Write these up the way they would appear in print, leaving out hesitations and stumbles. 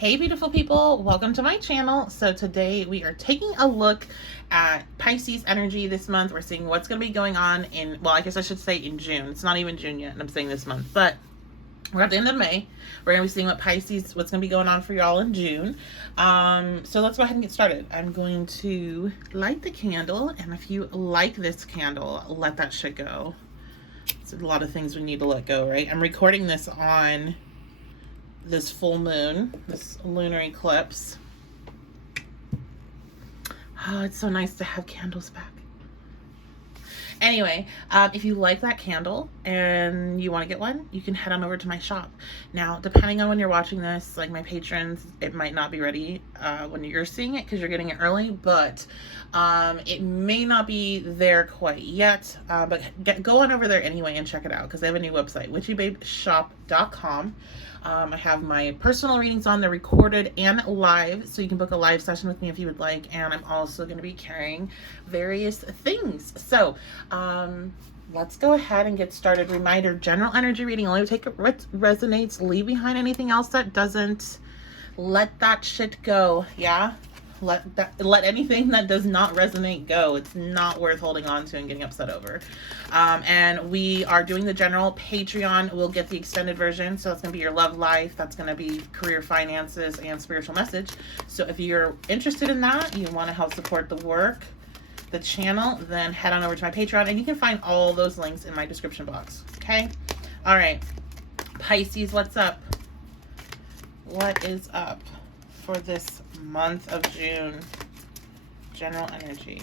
Hey beautiful people, welcome to my channel. So today we are taking a look at Pisces energy this month. We're seeing what's going to be going on in, well, I guess I should say in June. It's not even June yet, and I'm saying this month, but we're at the end of May. We're going to be seeing what's going to be going on for y'all in June. So let's go ahead and get started. I'm going to light the candle, and if you like this candle, let that shit go. It's a lot of things we need to let go, right? I'm recording this on this full moon, this lunar eclipse. Oh, it's so nice to have candles back. Anyway, if you like that candle and you want to get one, you can head on over to my shop. Now, depending on when you're watching this, like my patrons, it might not be ready when you're seeing it because you're getting it early, but it may not be there quite yet. But go on over there anyway and check it out because they have a new website, witchybabeshop.com. I have my personal readings on. They're recorded and live, so you can book a live session with me if you would like. And I'm also going to be carrying various things. So let's go ahead and get started. Reminder, general energy reading. Only take what resonates. Leave behind anything else that doesn't. Let that shit go. Yeah? Let anything that does not resonate go. It's not worth holding on to and getting upset over. And we are doing the general. Patreon will get the extended version. So it's going to be your love life. That's going to be career, finances, and spiritual message. So if you're interested in that, you want to help support the work, the channel, then head on over to my Patreon. And you can find all those links in my description box. Okay? All right. Pisces, what's up? What is up for this month of June? General energy.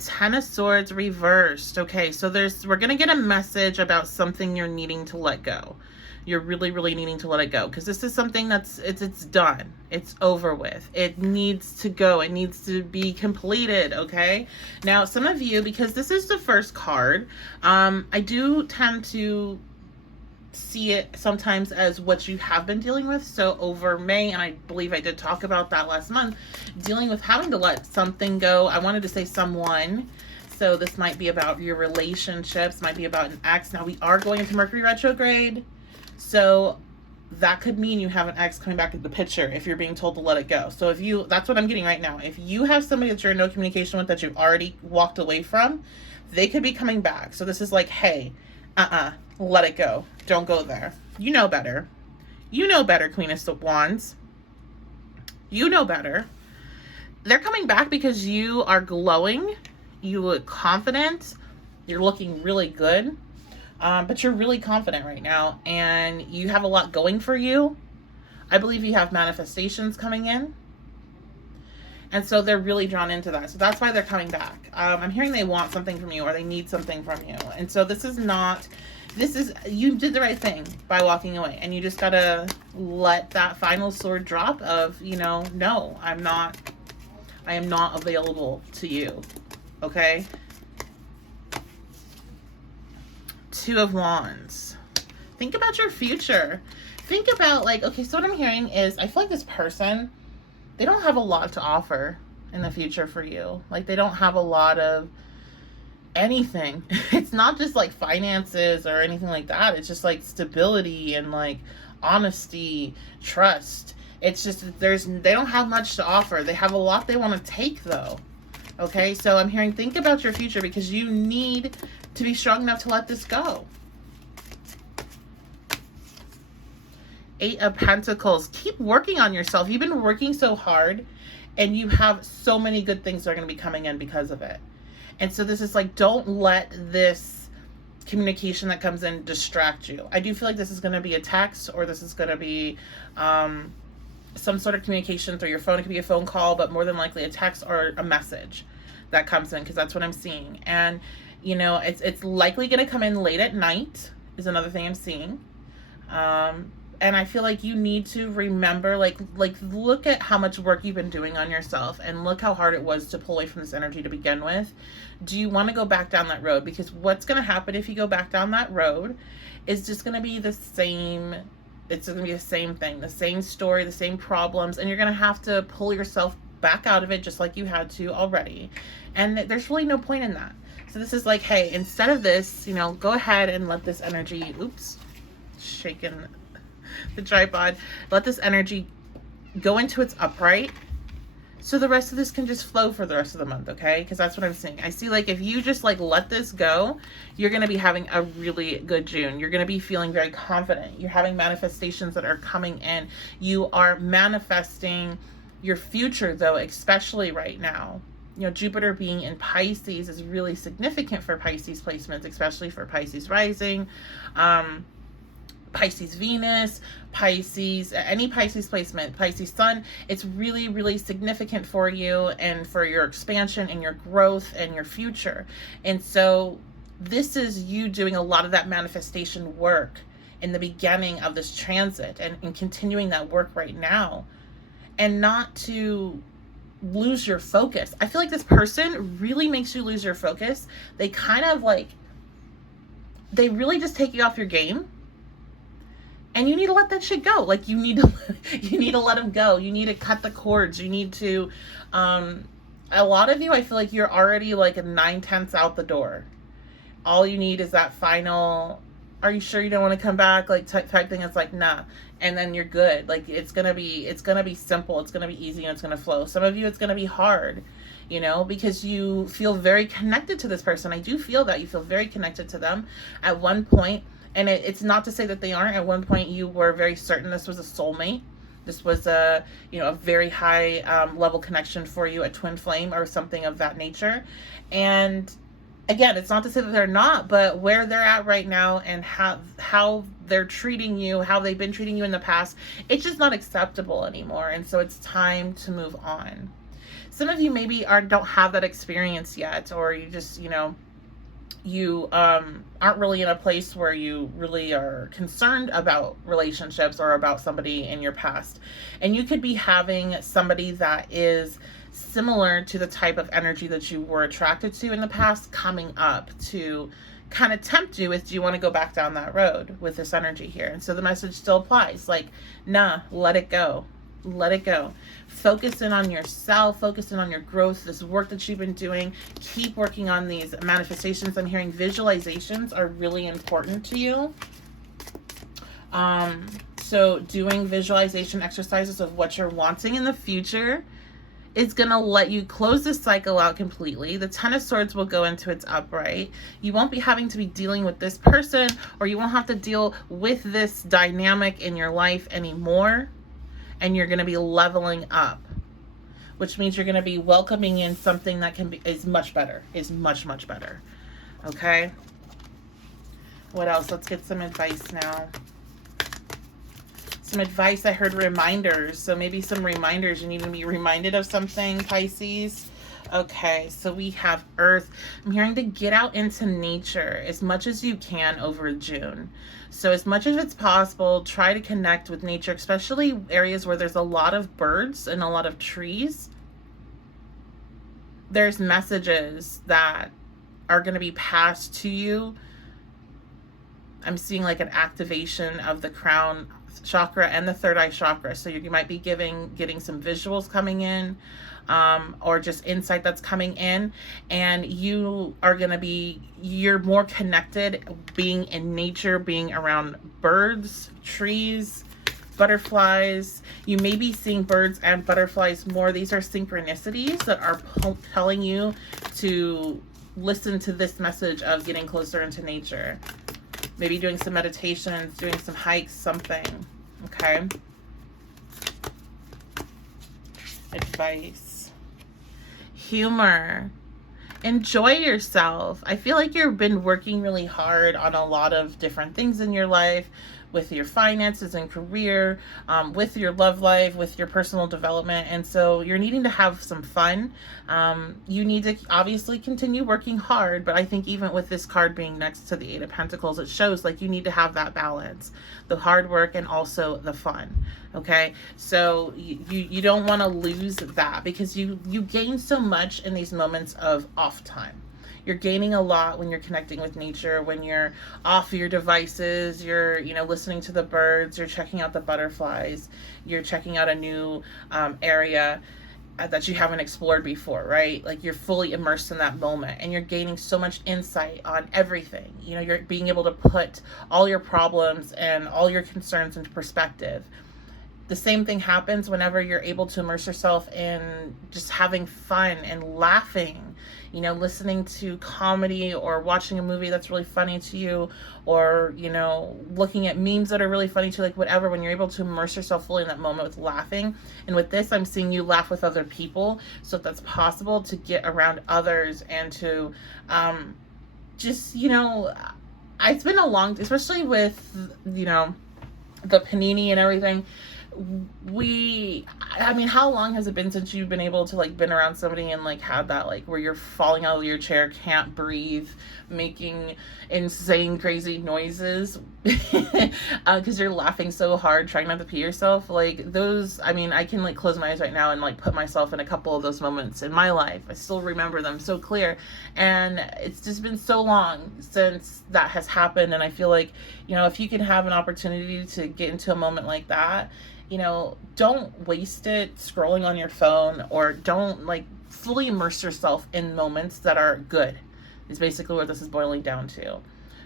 Ten of Swords reversed. Okay, so we're gonna get a message about something you're needing to let go. You're really needing to let it go because this is something that's it's done. It's over with. It needs to go. It needs to be completed. Okay. Now, some of you, because this is the first card, I do tend to see it sometimes as what you have been dealing with. So over May, and I believe I did talk about that last month, dealing with having to let something go. I wanted to say someone. So this might be about your relationships, might be about an ex. Now we are going into Mercury retrograde. So that could mean you have an ex coming back into the picture if you're being told to let it go. So if you, that's what I'm getting right now. If you have somebody that you're in no communication with that you've already walked away from, they could be coming back. So this is like, hey, let it go. Don't go there. You know better. You know better, Queen of Wands. You know better. They're coming back because you are glowing. You look confident. You're looking really good. But you're really confident right now. And you have a lot going for you. I believe you have manifestations coming in. And so they're really drawn into that. So that's why they're coming back. I'm hearing they want something from you or they need something from you. And so you did the right thing by walking away. And you just got to let that final sword drop of, no, I am not available to you. Okay? Two of Wands. Think about your future. Think about okay, so what I'm hearing is I feel like this person, they don't have a lot to offer in the future for you. Like they don't have a lot of anything. It's not just like finances or anything like that. It's just like stability and like honesty, trust. It's just they don't have much to offer. They have a lot they want to take though. Okay, so I'm hearing think about your future because you need to be strong enough to let this go. Eight of Pentacles. Keep working on yourself. You've been working so hard and you have so many good things that are going to be coming in because of it. And so this is like, don't let this communication that comes in distract you. I do feel like this is going to be a text or this is going to be some sort of communication through your phone. It could be a phone call, but more than likely a text or a message that comes in because that's what I'm seeing. And, it's likely going to come in late at night is another thing I'm seeing. And I feel like you need to remember, look at how much work you've been doing on yourself and look how hard it was to pull away from this energy to begin with. Do you want to go back down that road? Because what's going to happen if you go back down that road is just going to be the same. It's going to be the same thing, the same story, the same problems. And you're going to have to pull yourself back out of it just like you had to already. And there's really no point in that. So this is like, hey, instead of this, go ahead and let this energy, shaking the tripod. Let this energy go into its upright, so the rest of this can just flow for the rest of the month, okay? Because that's what I'm seeing. I see, like, if you just, like, let this go, you're going to be having a really good June. You're going to be feeling very confident. You're having manifestations that are coming in. You are manifesting your future, though, especially right now. You know, Jupiter being in Pisces is really significant for Pisces placements, especially for Pisces rising, Pisces Venus, Pisces, any Pisces placement, Pisces Sun. It's really, really significant for you and for your expansion and your growth and your future. And so this is you doing a lot of that manifestation work in the beginning of this transit, and continuing that work right now, and not to lose your focus. I feel like this person really makes you lose your focus. They kind of like, they really just take you off your game. And you need to let that shit go. Like, you need to let them go. You need to cut the cords. You need to, a lot of you, I feel like you're already like a 9/10 out the door. All you need is that final, are you sure you don't want to come back? Like type thing. It's like, nah. And then you're good. Like, it's going to be simple. It's going to be easy, and it's going to flow. Some of you, it's going to be hard, you know, because you feel very connected to this person. I do feel that you feel very connected to them at one point. And it's not to say that they aren't. At one point, you were very certain this was a soulmate. This was a, you know, a very high level connection for you, a twin flame or something of that nature. And again, it's not to say that they're not, but where they're at right now and how they're treating you, how they've been treating you in the past, it's just not acceptable anymore. And so it's time to move on. Some of you maybe don't have that experience yet, or you just, you know, you aren't really in a place where you really are concerned about relationships or about somebody in your past. And you could be having somebody that is similar to the type of energy that you were attracted to in the past coming up to kind of tempt you with, do you want to go back down that road with this energy here? And so the message still applies, like, nah, let it go. Let it go. Focus in on yourself. Focus in on your growth, this work that you've been doing. Keep working on these manifestations. I'm hearing visualizations are really important to you. So doing visualization exercises of what you're wanting in the future is going to let you close this cycle out completely. The Ten of Swords will go into its upright. You won't be having to be dealing with this person, or you won't have to deal with this dynamic in your life anymore. And you're going to be leveling up, which means you're going to be welcoming in something that is much better, is much, much better. Okay. What else? Let's get some advice now. Some advice. I heard reminders. So maybe some reminders. You need to be reminded of something, Pisces. Okay, so we have Earth. I'm hearing to get out into nature as much as you can over June. So as much as it's possible, try to connect with nature, especially areas where there's a lot of birds and a lot of trees. There's messages that are going to be passed to you. I'm seeing like an activation of the crown chakra and the third eye chakra. So you might be getting some visuals coming in. Or just insight that's coming in, and you are going to be, you're more connected being in nature, being around birds, trees, butterflies. You may be seeing birds and butterflies more. These are synchronicities that are telling you to listen to this message of getting closer into nature. Maybe doing some meditations, doing some hikes, something. Okay. Advice. Humor. Enjoy yourself. I feel like you've been working really hard on a lot of different things in your life, with your finances and career, with your love life, with your personal development. And so you're needing to have some fun. You need to obviously continue working hard, but I think even with this card being next to the Eight of Pentacles, it shows like you need to have that balance, the hard work and also the fun. Okay, so you don't want to lose that, because you gain so much in these moments of off time. You're gaining a lot when you're connecting with nature, when you're off your devices, you're, you know, listening to the birds, you're checking out the butterflies, you're checking out a new area. that you haven't explored before, right? Like you're fully immersed in that moment and you're gaining so much insight on everything. You know, you're being able to put all your problems and all your concerns into perspective. The same thing happens whenever you're able to immerse yourself in just having fun and laughing, you know, listening to comedy or watching a movie that's really funny to you, or, you know, looking at memes that are really funny to you, like whatever. When you're able to immerse yourself fully in that moment with laughing, and with this, I'm seeing you laugh with other people. So if that's possible, to get around others and to just, you know, it's been a long, especially with, you know, the panini and everything. I mean, how long has it been since you've been able to like been around somebody and like had that like where you're falling out of your chair, can't breathe, making insane crazy noises because you're laughing so hard trying not to pee yourself? Like those, I mean, I can like close my eyes right now and like put myself in a couple of those moments in my life. I still remember them so clear, and it's just been so long since that has happened. And I feel like, you know, if you can have an opportunity to get into a moment like that, you know, don't waste it scrolling on your phone, or don't like fully immerse yourself in moments that are good, is basically what this is boiling down to.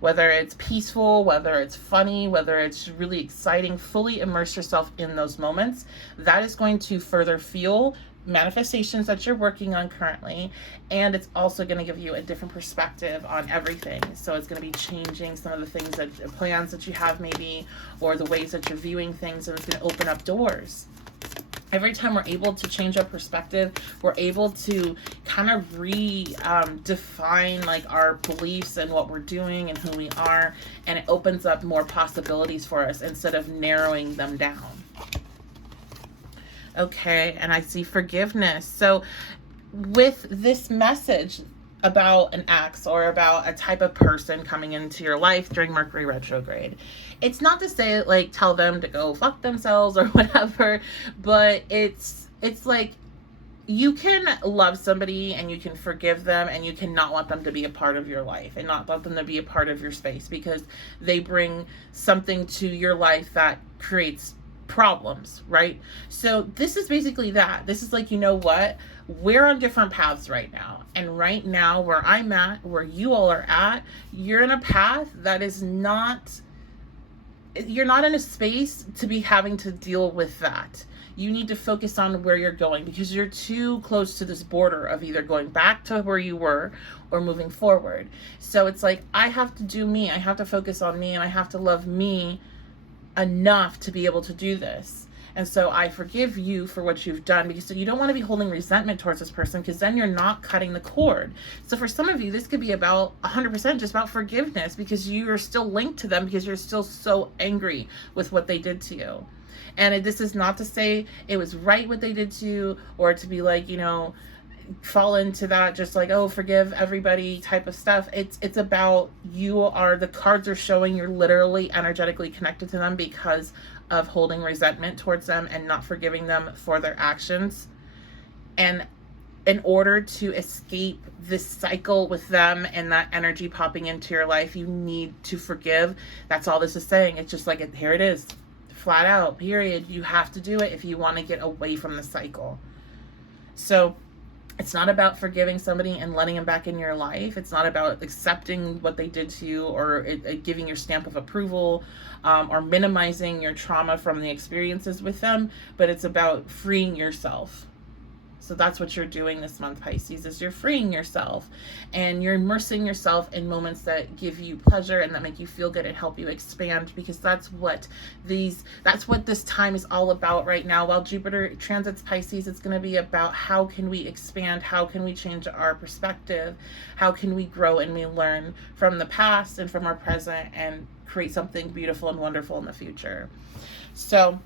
Whether it's peaceful, whether it's funny, whether it's really exciting, fully immerse yourself in those moments. That is going to further fuel manifestations that you're working on currently, and it's also going to give you a different perspective on everything. So it's going to be changing some of the things that plans that you have maybe, or the ways that you're viewing things, and it's going to open up doors. Every time we're able to change our perspective, we're able to kind of redefine like our beliefs and what we're doing and who we are, and it opens up more possibilities for us instead of narrowing them down. Okay, and I see forgiveness. So with this message about an ex or about a type of person coming into your life during Mercury retrograde, it's not to say like tell them to go fuck themselves or whatever, but it's like you can love somebody and you can forgive them, and you cannot want them to be a part of your life and not want them to be a part of your space because they bring something to your life that creates problems, right? So this is basically that. This is like, you know what? We're on different paths right now. And right now, where I'm at, where you all are at, you're in a path that is not, you're not in a space to be having to deal with that. You need to focus on where you're going, because you're too close to this border of either going back to where you were or moving forward. So it's like, I have to do me. I have to focus on me, and I have to love me enough to be able to do this. And so I forgive you for what you've done, because you don't want to be holding resentment towards this person, because then you're not cutting the cord. So for some of you, this could be about 100% just about forgiveness, because you are still linked to them, because you're still so angry with what they did to you. And this is not to say it was right what they did to you, or to be like, you know, fall into that just like, oh, forgive everybody type of stuff. It's about, you are, the cards are showing you're literally energetically connected to them because of holding resentment towards them and not forgiving them for their actions. And in order to escape this cycle with them and that energy popping into your life, you need to forgive. That's all this is saying. It's just like, here it is, flat out, period. You have to do it if you want to get away from the cycle. So it's not about forgiving somebody and letting them back in your life. It's not about accepting what they did to you, or giving your stamp of approval, or minimizing your trauma from the experiences with them, but it's about freeing yourself. So that's what you're doing this month, Pisces, is you're freeing yourself, and you're immersing yourself in moments that give you pleasure and that make you feel good and help you expand, because that's what this time is all about right now. While Jupiter transits Pisces, it's going to be about how can we expand, how can we change our perspective, how can we grow and we learn from the past and from our present and create something beautiful and wonderful in the future. So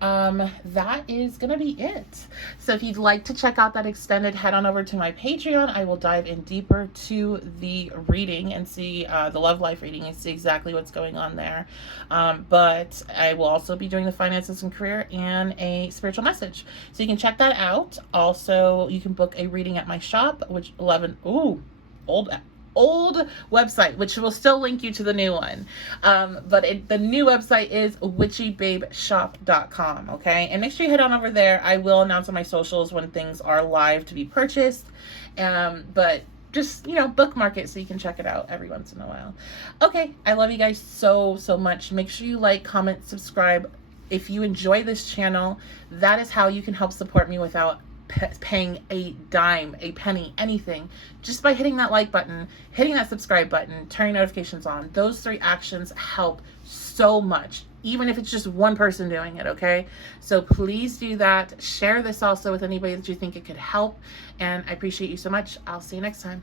that is gonna be it. So if you'd like to check out that extended, head on over to my Patreon. I will dive in deeper to the reading and see the love life reading and see exactly what's going on there. But I will also be doing the finances and career and a spiritual message, so you can check that out. Also, you can book a reading at my shop, which old old website, which will still link you to the new one. But the new website is witchybabeshop.com. Okay. And make sure you head on over there. I will announce on my socials when things are live to be purchased. But just, bookmark it so you can check it out every once in a while. Okay. I love you guys so much. Make sure you like, comment, subscribe. If you enjoy this channel, that is how you can help support me without paying a dime, a penny, anything, just by hitting that like button, hitting that subscribe button, turning notifications on. Those 3 actions help so much, even if it's just one person doing it, okay? So please do that. Share this also with anybody that you think it could help, and I appreciate you so much. I'll see you next time.